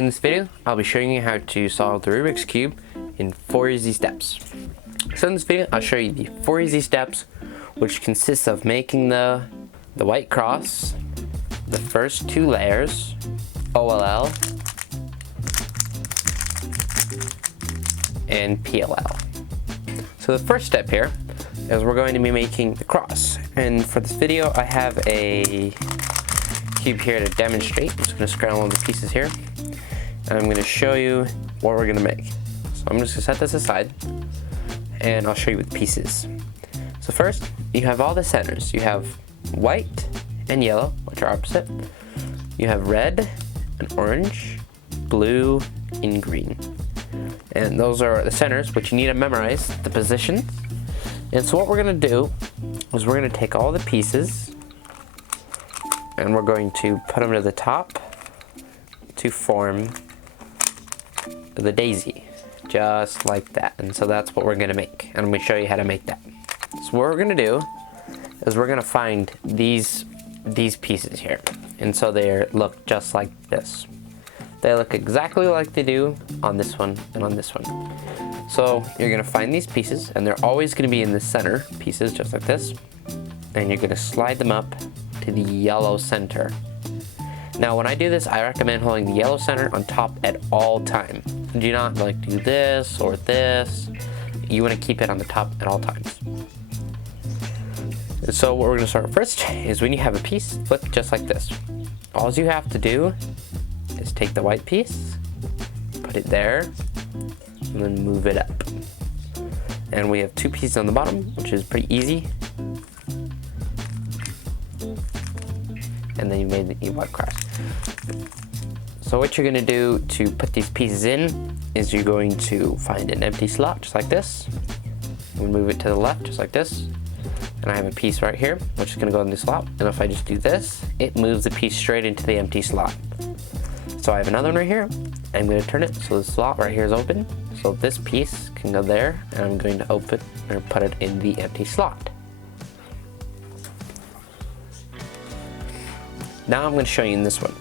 In this video, I'll be showing you how to solve the Rubik's Cube in 4 easy steps. So in this video, I'll show you the 4 easy steps, which consists of making the white cross, the first 2 layers, OLL, and PLL. So the first step here is we're going to be making the cross. And for this video, I have a cube here to demonstrate. I'm just going to scramble the pieces here. And I'm going to show you what we're going to make. So I'm just going to set this aside and I'll show you with pieces. So first, you have all the centers. You have white and yellow, which are opposite. You have red and orange, blue and green. And those are the centers, which you need to memorize the positions. And so what we're going to do is we're going to take all the pieces and we're going to put them to the top to form the daisy, just like that. And so that's what we're going to make, and I'm going to show you how to make that. So what we're going to do is we're going to find these pieces here, and so they look just like this. They look exactly like they do on this one and on this one. So you're going to find these pieces, and they're always going to be in the center pieces, just like this, and you're going to slide them up to the yellow center. Now when I do this, I recommend holding the yellow center on top at all time. Do not like do this or this. You want to keep it on the top at all times. And so what we're going to start first is when you have a piece, flip just like this. All you have to do is take the white piece, put it there, and then move it up. And we have 2 pieces on the bottom, which is pretty easy. And then you made the white cross. So what you're going to do to put these pieces in is you're going to find an empty slot just like this. We'll move it to the left just like this. And I have a piece right here, which is going to go in the slot. And if I just do this, it moves the piece straight into the empty slot. So I have another one right here. I'm going to turn it so the slot right here is open. So this piece can go there, and I'm going to open or put it in the empty slot. Now I'm going to show you in this one.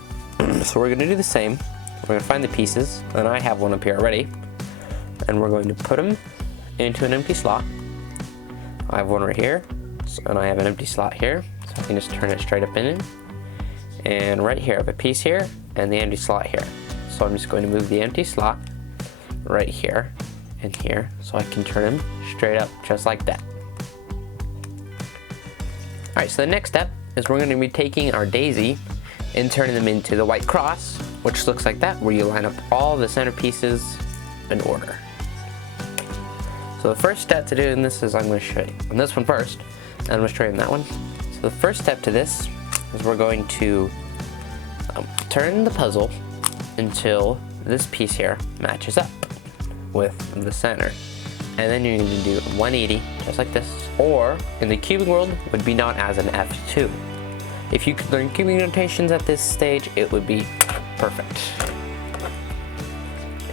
So we're going to do the same. We're going to find the pieces, and I have one up here already. And we're going to put them into an empty slot. I have one right here, and I have an empty slot here. So I can just turn it straight up in it. And right here, I have a piece here, and the empty slot here. So I'm just going to move the empty slot right here and here, so I can turn them straight up just like that. Alright, so the next step is we're going to be taking our daisy and turning them into the white cross, which looks like that, where you line up all the center pieces in order. So the first step to do in this is I'm going to show you on this one first, and I'm going to show you on that one. So the first step to this is we're going to turn the puzzle until this piece here matches up with the center. And then you're going to do a 180, just like this, or in the cubing world would be known as an F2. If you could learn cubing notations at this stage, it would be perfect.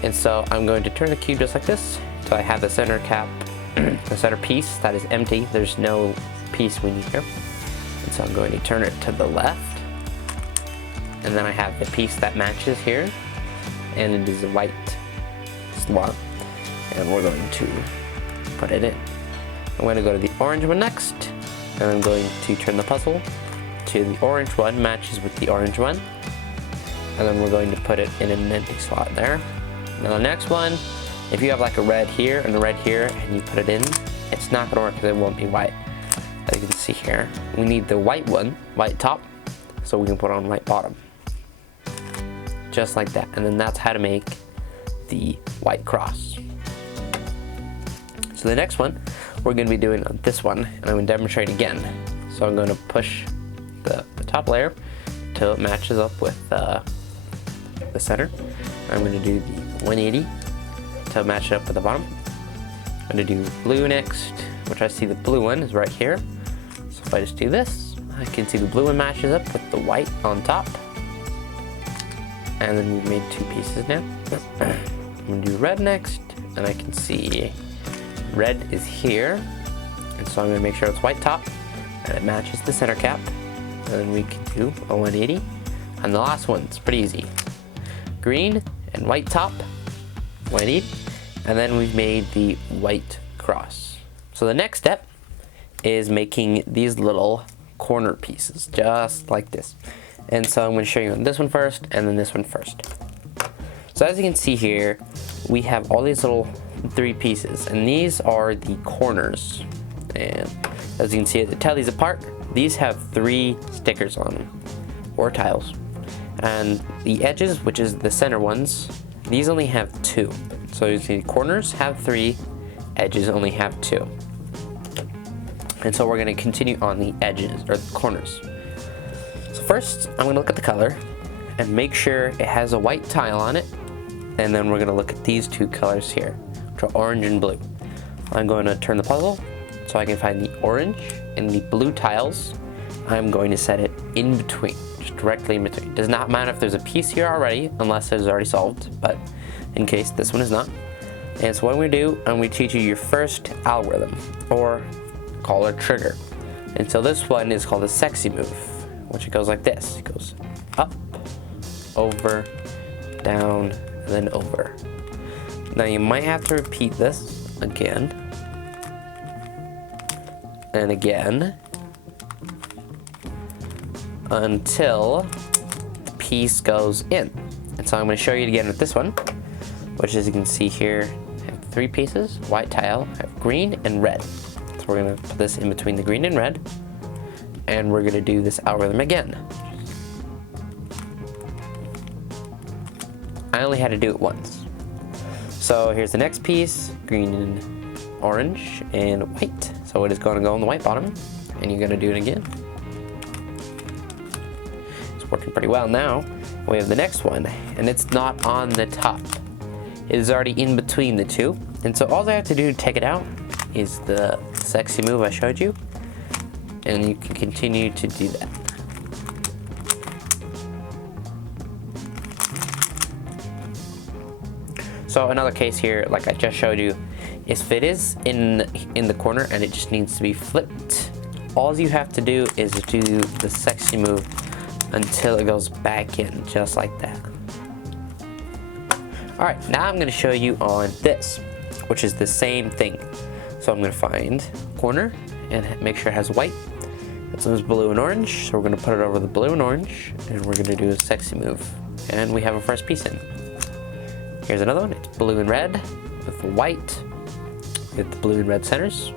And so I'm going to turn the cube just like this, so I have the center cap, the center piece that is empty. There's no piece we need here. And so I'm going to turn it to the left, and then I have the piece that matches here, and it is a white slot. And we're going to put it in. I'm going to go to the orange one next, and I'm going to turn the puzzle to the orange one, matches with the orange one, and then we're going to put it in an empty slot there. Now the next one, if you have like a red here and a red here, and you put it in, it's not going to work because it won't be white. As you can see here, we need the white one, white top, so we can put on white bottom. Just like that, and then that's how to make the white cross. So the next one, we're going to be doing on this one, and I'm going to demonstrate again. So I'm going to push the top layer till it matches up with the center. I'm going to do the 180 to match it up with the bottom. I'm going to do blue next, which I see the blue one is right here. So if I just do this, I can see the blue one matches up with the white on top. And then we've made 2 pieces now. I'm going to do red next, and I can see red is here. And so I'm going to make sure it's white top, and it matches the center cap. And then we can do a 180. And the last one's pretty easy. green and white top, what I need, and then we've made the white cross. So the next step is making these little corner pieces, just like this. And so I'm going to show you on this one first, and then this one first. So as you can see here, we have all these little 3 pieces, and these are the corners. And as you can see, to tell these apart, these have 3 stickers on them, or tiles. And the edges, which is the center ones, these only have 2. So you see, corners have 3, edges only have 2. And so we're going to continue on the edges, or the corners. So first, I'm going to look at the color and make sure it has a white tile on it. And then we're going to look at these 2 colors here, which are orange and blue. I'm going to turn the puzzle so I can find the orange and the blue tiles. I'm going to set it in between, just directly in between. Does not matter if there's a piece here already, unless it is already solved, but in case this one is not. And so what I'm going to do, I'm going to teach you your first algorithm, or call it trigger. And so this one is called a sexy move, which it goes like this. It goes up, over, down, and then over. Now you might have to repeat this again, and again, until the piece goes in. And so I'm going to show you it again with this one, which, as you can see here, I have 3 pieces, white tile, I have green and red. So we're going to put this in between the green and red, and we're going to do this algorithm again. I only had to do it once. So here's the next piece, green and orange and white. So it is going to go on the white bottom, and you're going to do it again. It's working pretty well now. We have the next one, and it's not on the top. It is already in between the 2. And so all I have to do to take it out is the sexy move I showed you, and you can continue to do that. So another case here, like I just showed you, is if it is in the corner and it just needs to be flipped, all you have to do is do the sexy move until it goes back in, just like that. Alright, now I'm going to show you on this, which is the same thing. So I'm going to find corner and make sure it has white. This one's blue and orange, so we're going to put it over the blue and orange, and we're going to do a sexy move. And we have a first piece in. Here's another one, it's blue and red with the white, with the blue and red centers.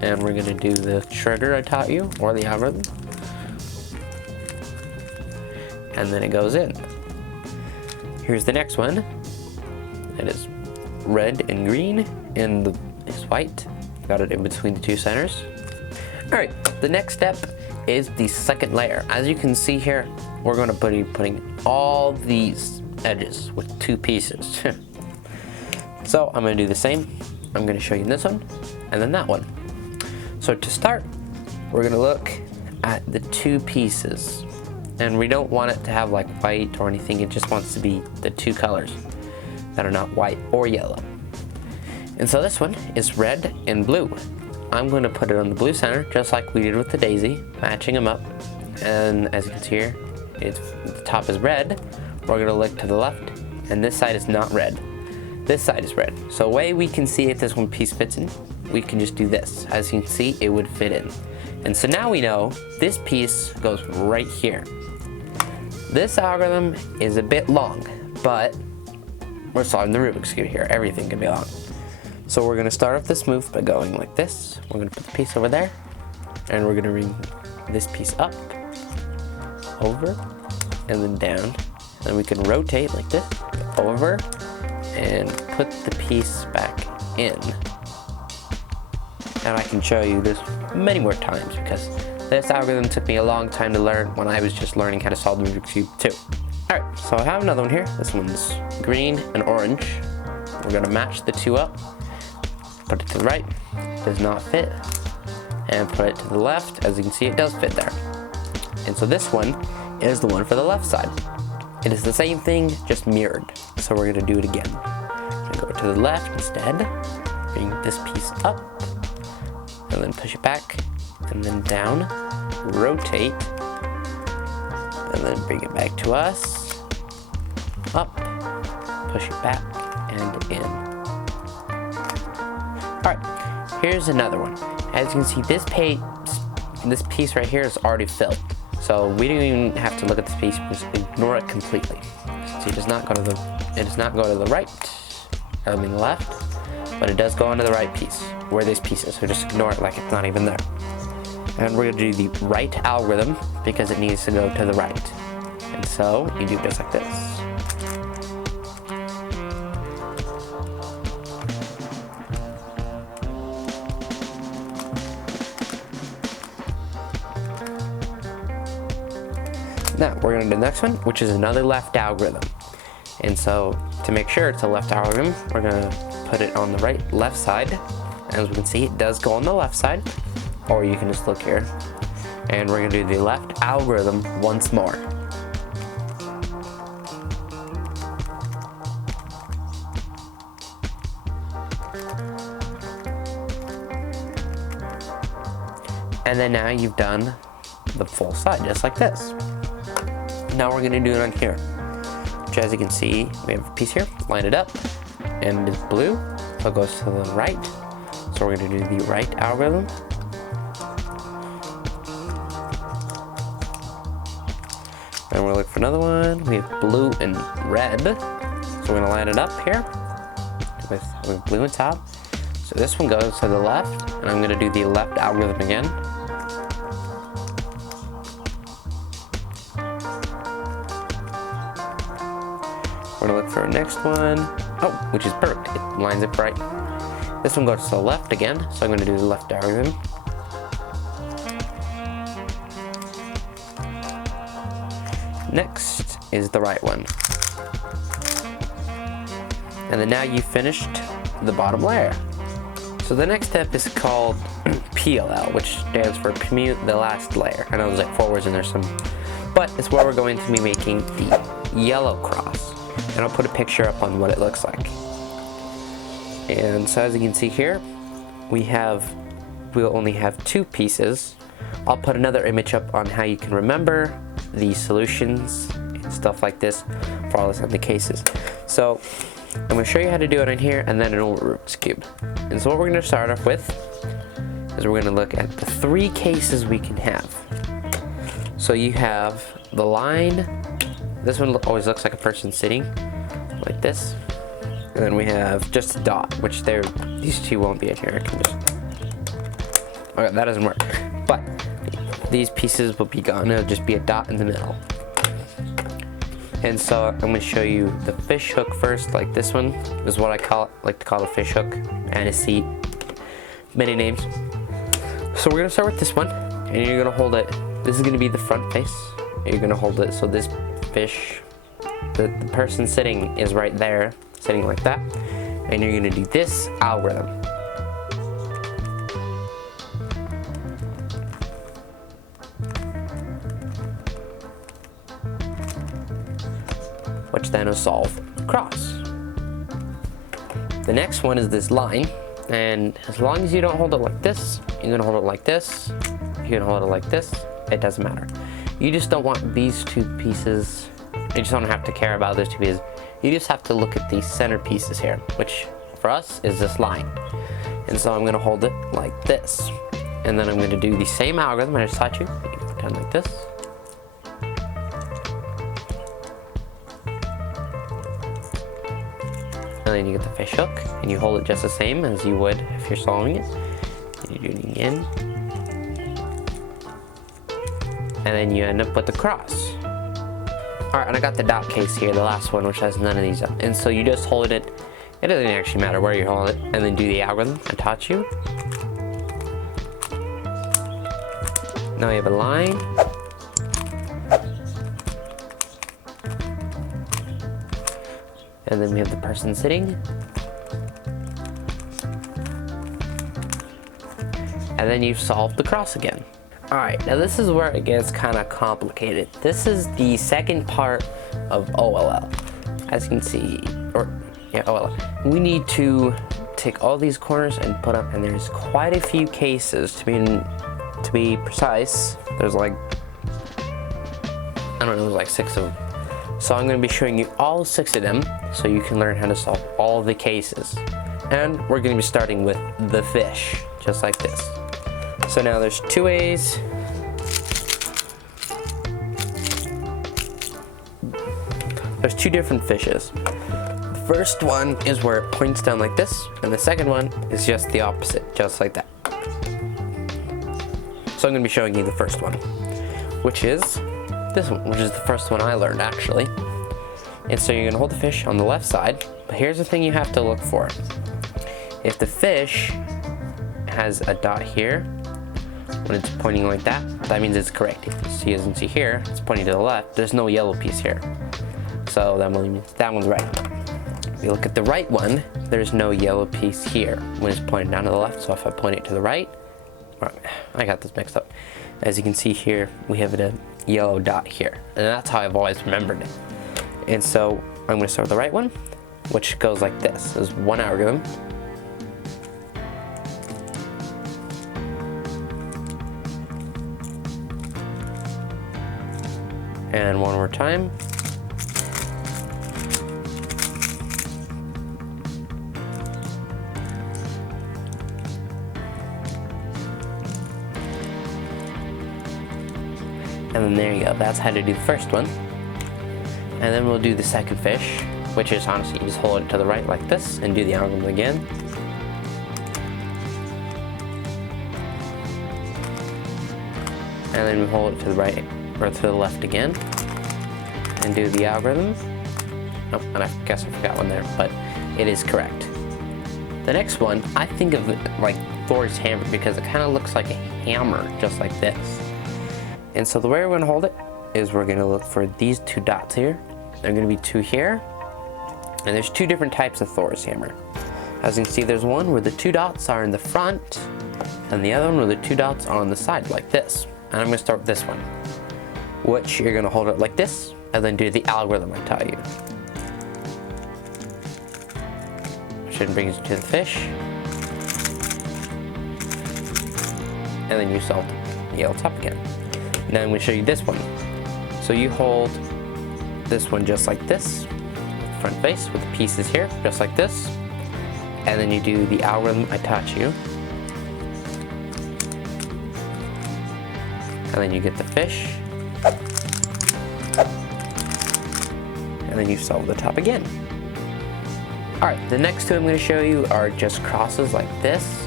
And we're going to do the trigger I taught you, or the algorithm. And then it goes in. Here's the next one. It is red and green, and it's white. Got it in between the 2 centers. Alright, the next step is the second layer. As you can see here, we're going to be putting all these edges with 2 pieces. So I'm going to do the same. I'm going to show you this one, and then that one. So to start, we're going to look at the 2 pieces. And we don't want it to have like white or anything, it just wants to be the 2 colors that are not white or yellow. And so this one is red and blue. I'm going to put it on the blue center, just like we did with the daisy, matching them up. And as you can see here, the top is red. We're going to look to the left, and this side is not red. This side is red. So the way we can see if this one piece fits in, we can just do this. As you can see, it would fit in. And so now we know this piece goes right here. This algorithm is a bit long, but we're solving the Rubik's Cube here. Everything can be long. So we're going to start off this move by going like this. We're going to put the piece over there, and we're going to bring this piece up, over, and then down. Then we can rotate like this, over, and put the piece back in. And I can show you this many more times because this algorithm took me a long time to learn when I was just learning how to solve the Rubik's Cube too. Alright, so I have another one here. This one's green and orange. We're going to match the 2 up. Put it to the right, does not fit. And put it to the left. As you can see, it does fit there. And so this one is the one for the left side. It is the same thing, just mirrored. So we're going to do it again. I'm going to go to the left instead. Bring this piece up. And then push it back. And then down. Rotate. And then bring it back to us. Up. push it back and in. Alright, here's another one. As you can see, this piece right here is already filled. So we don't even have to look at this piece, we just ignore it completely. So it does not go to the right, I mean the left, but it does go onto the right piece, where this piece is, so just ignore it like it's not even there. And we're gonna do the right algorithm because it needs to go to the right. And so you do just like this. Now we're going to do the next one, which is another left algorithm. And so to make sure it's a left algorithm, we're going to put it on the left side. As we can see, it does go on the left side, or you can just look here. And we're going to do the left algorithm once more. And then now you've done the full side, just like this. Now we're gonna do it on here, which as you can see, we have a piece here, line it up, and it's blue, so it goes to the right. So we're gonna do the right algorithm. And we'll look for another one. We have blue and red. So we're gonna line it up here with blue on top. So this one goes to the left, and I'm gonna do the left algorithm again. We're gonna look for our next one. Oh, which is perfect. It lines up right. This one goes to the left again, so I'm gonna do the left algorithm. Next is the right one. And then now you've finished the bottom layer. So the next step is called PLL, which stands for Permute the last layer. I know there's like 4 words in there, but it's where we're going to be making the yellow cross. And I'll put a picture up on what it looks like. And so as you can see here, we'll only have 2 pieces. I'll put another image up on how you can remember the solutions and stuff like this for all the cases. So I'm going to show you how to do it on here and then an old Rubik's Cube. And so what we're going to start off with is we're going to look at the 3 cases we can have. So you have the line. This one always looks like a person sitting like this. And then we have just a dot, which these 2 won't be in here. I can just, okay, that doesn't work. But these pieces will be gone. It'll just be a dot in the middle. And so I'm going to show you the fish hook first, like this one is what I like to call a fish hook, and a seat, many names. So we're going to start with this one, and you're going to hold it. This is going to be the front face. And you're going to hold it so this fish, the person sitting is right there, sitting like that, and you're going to do this algorithm. Which then will solve cross. The next one is this line, and as long as you don't hold it like this, you're going to hold it like this, you're going to hold it like this, it doesn't matter. You just don't want these 2 pieces, you just don't have to care about those 2 pieces. You just have to look at these center pieces here, which for us is this line. And so I'm going to hold it like this. And then I'm going to do the same algorithm I just taught you. Kind of like this. And then you get the fish hook, and you hold it just the same as you would if you're solving it. And you do it again. And then you end up with the cross. Alright, and I got the dot case here, the last one, which has none of these up. And so you just hold it, it doesn't actually matter where you hold it, and then do the algorithm I taught you. Now we have a line. And then we have the person sitting. And then you've solved the cross again. Alright, now this is where it gets kind of complicated. This is the second part of OLL. As you can see, OLL. We need to take all these corners and put up, and there's quite a few cases to be precise. There's like, I don't know, there's like 6 of them. So I'm going to be showing you all 6 of them so you can learn how to solve all the cases. And we're going to be starting with the fish, just like this. So now there's 2 ways. There's 2 different fishes. The first one is where it points down like this, and the second one is just the opposite, just like that. So I'm going to be showing you the first one, which is this one, which is the first one I learned actually. And so you're going to hold the fish on the left side, but here's the thing you have to look for. If the fish has a dot here, when it's pointing like that, that means it's correct. So you can see here, it's pointing to the left, there's no yellow piece here. So that means that one's right. If you look at the right one, there's no yellow piece here when it's pointing down to the left. So if I point it to the right, I got this mixed up. As you can see here, we have a yellow dot here. And that's how I've always remembered it. And so I'm gonna start with the right one, which goes like this. There's one algorithm. And one more time. And then there you go, that's how to do the first one. And then we'll do the second fish, which is honestly, you just hold it to the right like this and do the algorithm again. And then we hold it to the right, or to the left again, and do the algorithm. Oh, and I guess I forgot one there, but it is correct. The next one, I think of it like Thor's hammer because it kind of looks like a hammer, just like this. And so the way we're going to hold it is we're going to look for these 2 dots here. There are going to be 2 here. And there's 2 different types of Thor's hammer. As you can see, there's one where the 2 dots are in the front, and the other one where the 2 dots are on the side, like this. And I'm going to start with this one, which you're going to hold it like this, and then do the algorithm I taught you. Which then brings you to the fish. And then you solve the yellow top again. Now I'm going to show you this one. So you hold this one just like this, front face with the pieces here, just like this. And then you do the algorithm I taught you. And then you get the fish. And then you solve the top again. Alright, the next 2 I'm going to show you are just crosses like this.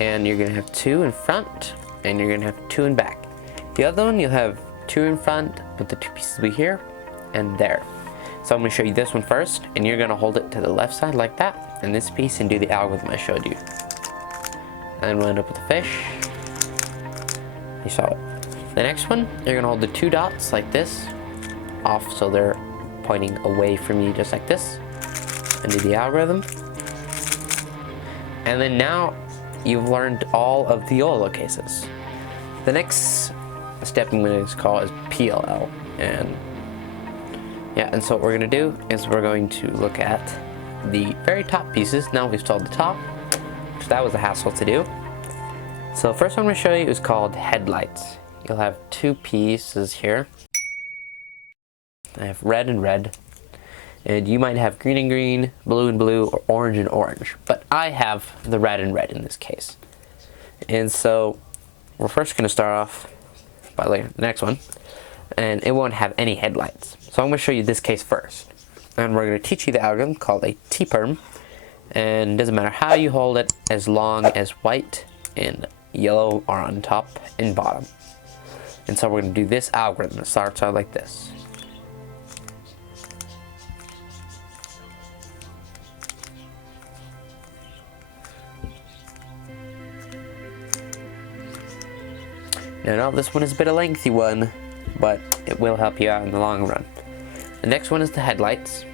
And you're going to have 2 in front, and you're going to have 2 in back. The other one, you'll have 2 in front, but the 2 pieces will be here and there. So I'm going to show you this one first, and you're going to hold it to the left side like that, and this piece, and do the algorithm I showed you. And then we'll end up with the fish. You saw it. The next one, you're going to hold the 2 dots like this, off so they're pointing away from you just like this, and do the algorithm. And then now you've learned all of the YOLO cases. The next step I'm going to call is PLL, and so what we're going to do is we're going to look at the very top pieces. Now we've solved the top, so that was a hassle to do. So the first one I'm going to show you is called headlights. You'll have 2 pieces here. I have red and red, and you might have green and green, blue and blue, or orange and orange, but I have the red and red in this case. And so we're first going to start off by the next one, and it won't have any headlights. So I'm going to show you this case first, and we're going to teach you the algorithm called a T-perm, and it doesn't matter how you hold it as long as white and yellow are on top and bottom. And so we're going to do this algorithm. It starts out like this. Now this one is a bit of a lengthy one, but it will help you out in the long run. The next one is the headlights,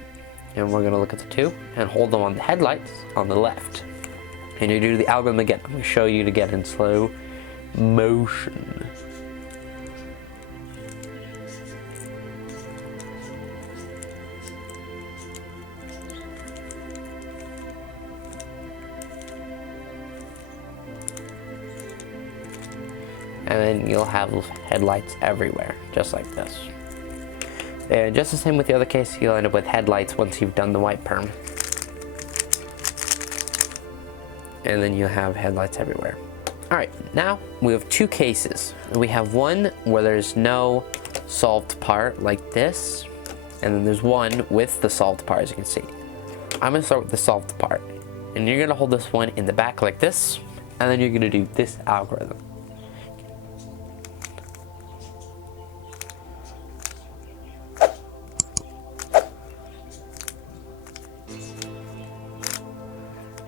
and we're going to look at the 2 and hold them on the headlights on the left. And you do the algorithm again. I'm going to show you to get in slow motion. And then you'll have headlights everywhere, just like this. And just the same with the other case, you'll end up with headlights once you've done the white perm. And then you'll have headlights everywhere. Alright, now we have two cases. We have one where there's no solved part like this, and then there's one with the solved part, as you can see. I'm gonna start with the solved part. And you're gonna hold this one in the back like this, and then you're gonna do this algorithm.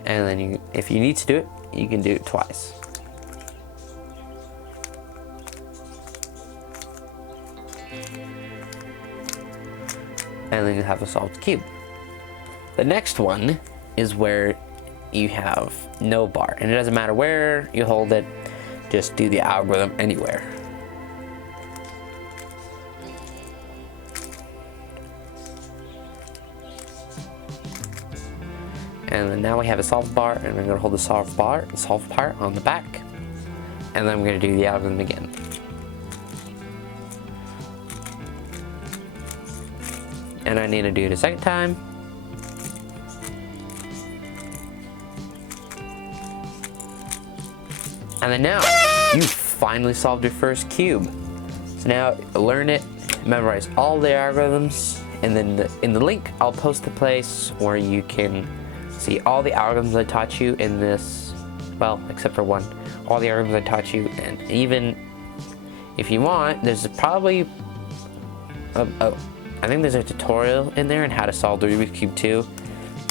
And then if you need to do it, you can do it twice. And then you have a solved cube. The next one is where you have no bar, and it doesn't matter where you hold it, just do the algorithm anywhere. And then now we have a solved bar, and I'm gonna hold the solved part on the back, and then I'm gonna do the algorithm again. And I need to do it a second time. And then now, you finally solved your first cube. So now, learn it, memorize all the algorithms, and then in the link, I'll post the place where you can see all the algorithms I taught you in this, well, except for one, all the algorithms I taught you, and even if you want, there's probably, I think there's a tutorial in there on how to solve the Rubik's Cube too.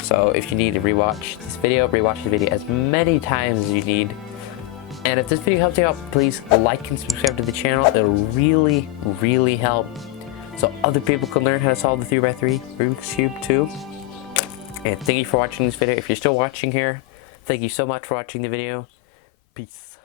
So if you need to rewatch this video, rewatch the video as many times as you need. And if this video helped you out, please like and subscribe to the channel. It'll really, really help, so other people can learn how to solve the 3x3 Rubik's Cube too. And thank you for watching this video. If you're still watching here, thank you so much for watching the video. Peace.